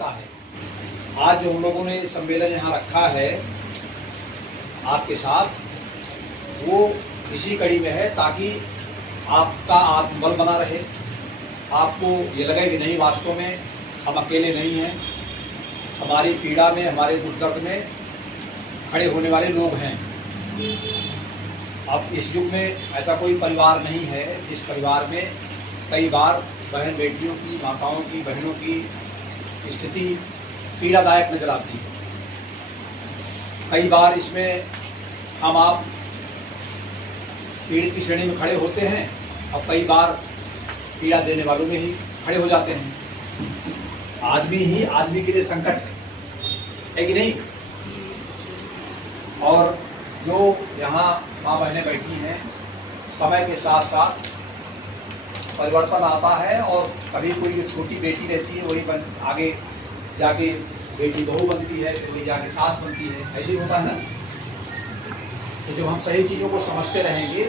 आवश्यकता है। आज जो हम लोगों ने सम्मेलन यहाँ रखा है आपके साथ, वो इसी कड़ी में है ताकि आपका आत्मबल बना रहे, आपको ये लगे कि नहीं वास्तव में हम अकेले नहीं हैं, हमारी पीड़ा में, हमारे दुख दर्द में खड़े होने वाले लोग हैं। अब इस युग में ऐसा कोई परिवार नहीं है जिस परिवार में कई बार बहन बेटियों की, माताओं की, बहनों की स्थिति पीड़ादायक नजर आती है। कई बार इसमें हम आप पीड़ित की श्रेणी में खड़े होते हैं और कई बार पीड़ा देने वालों में ही खड़े हो जाते हैं। आदमी ही आदमी के लिए संकट है कि नहीं? और जो यहाँ माँ बहनें बैठी हैं, समय के साथ साथ परिवर्तन आता है और कभी कोई जो छोटी बेटी रहती है वही आगे जाके बेटी बहू बनती है, कोई जाके सास बनती है, ऐसे ही होता है ना। तो जब हम सही चीज़ों को समझते रहेंगे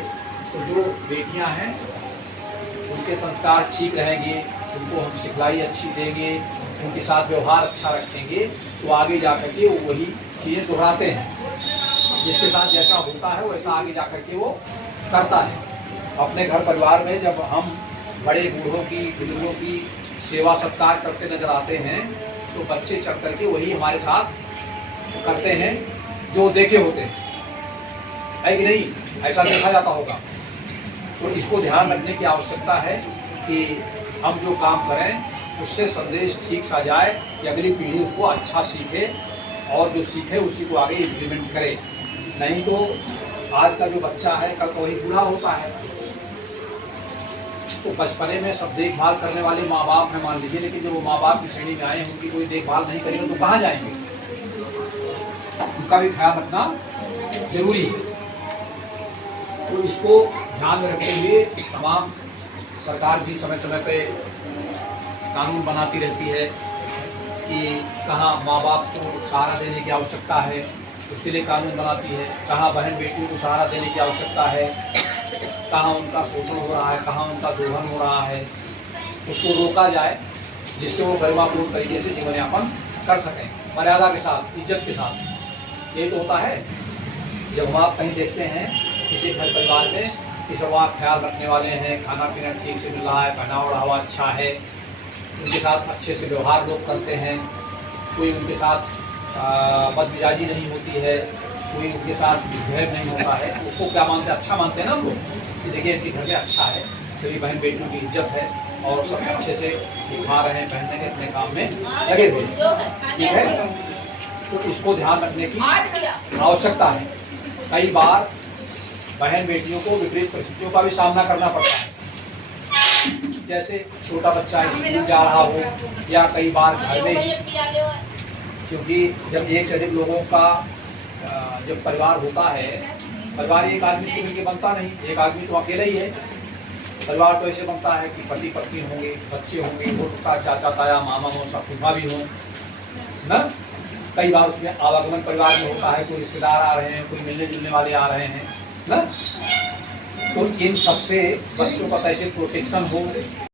तो जो बेटियां हैं उनके संस्कार ठीक रहेंगे, उनको हम सिखलाई अच्छी देंगे, उनके साथ व्यवहार अच्छा रखेंगे, तो आगे जा कर के वो वही चीज़ें दोहराते हैं। जिसके साथ जैसा होता है वैसा आगे जा कर के वो करता है। अपने घर परिवार में जब हम बड़े बूढ़ों की, बुजुर्गों की सेवा सत्कार करते नजर आते हैं तो बच्चे चढ़ करके वही हमारे साथ करते हैं जो देखे होते हैं, है कि नहीं? ऐसा देखा जाता होगा। तो इसको ध्यान रखने की आवश्यकता है कि हम जो काम करें उससे संदेश ठीक सा जाए कि अगली पीढ़ी उसको अच्छा सीखे और जो सीखे उसी को आगे इम्प्लीमेंट करे। नहीं तो आज का जो बच्चा है कल को वही बूढ़ा होता है। तो बचपने में सब देखभाल करने वाले माँ बाप हैं मान लीजिए, लेकिन जब वो माँ बाप की श्रेणी में आए उनकी कोई देखभाल नहीं करेगा तो कहाँ जाएंगे? उनका भी ख्याल रखना जरूरी है। तो इसको ध्यान में रखते हुए तमाम सरकार भी समय समय पे कानून बनाती रहती है कि कहाँ माँ बाप को सहारा देने की आवश्यकता है, उसके लिए कानून बनाती है। कहाँ बहन बेटियों को सहारा देने की आवश्यकता है, कहाँ उनका शोषण हो रहा है, कहाँ उनका दोहन हो रहा है, उसको रोका जाए जिससे वो गरिमापूर्ण तरीके से जीवन यापन कर सकें, मर्यादा के साथ, इज्जत के साथ। ये तो होता है जब हम आप कहीं देखते हैं किसी घर परिवार में कि सब वहाँ ख्याल रखने वाले हैं, खाना पीना ठीक से मिल रहा है, पहनावा ओढ़ावा अच्छा है, उनके साथ अच्छे से व्यवहार लोग करते हैं, कोई उनके साथ बदमिजाजी नहीं होती है, कोई उनके साथ भेद नहीं होता है, उसको क्या मानते हैं? अच्छा मानते हैं ना हम लोग कि देखिए इनके घर में अच्छा है, सभी बहन बेटियों की इज्जत है और सब अच्छे से दिखा रहे हैं, पहनने के अपने काम में लगे हुए, ठीक है। तो इसको ध्यान रखने की आवश्यकता है। कई बार बहन बेटियों को विपरीत परिस्थितियों का भी सामना करना पड़ता है। जैसे छोटा बच्चा स्कूल जा रहा हो या कई बार घर में, क्योंकि जब एक से अधिक लोगों का जब परिवार होता है, परिवार एक आदमी से मिलकर बनता नहीं, एक आदमी तो अकेला ही है। परिवार तो ऐसे बनता है कि पति पत्नी होंगे, बच्चे होंगे, उसका चाचा ताया, मामा मौसा, फूफा भी हों ना। कई बार उसमें आवागमन परिवार में होता है, कोई रिश्तेदार आ रहे हैं, कोई मिलने जुलने वाले आ रहे हैं ना। तो इन सबसे बच्चों का कैसे प्रोटेक्शन हो,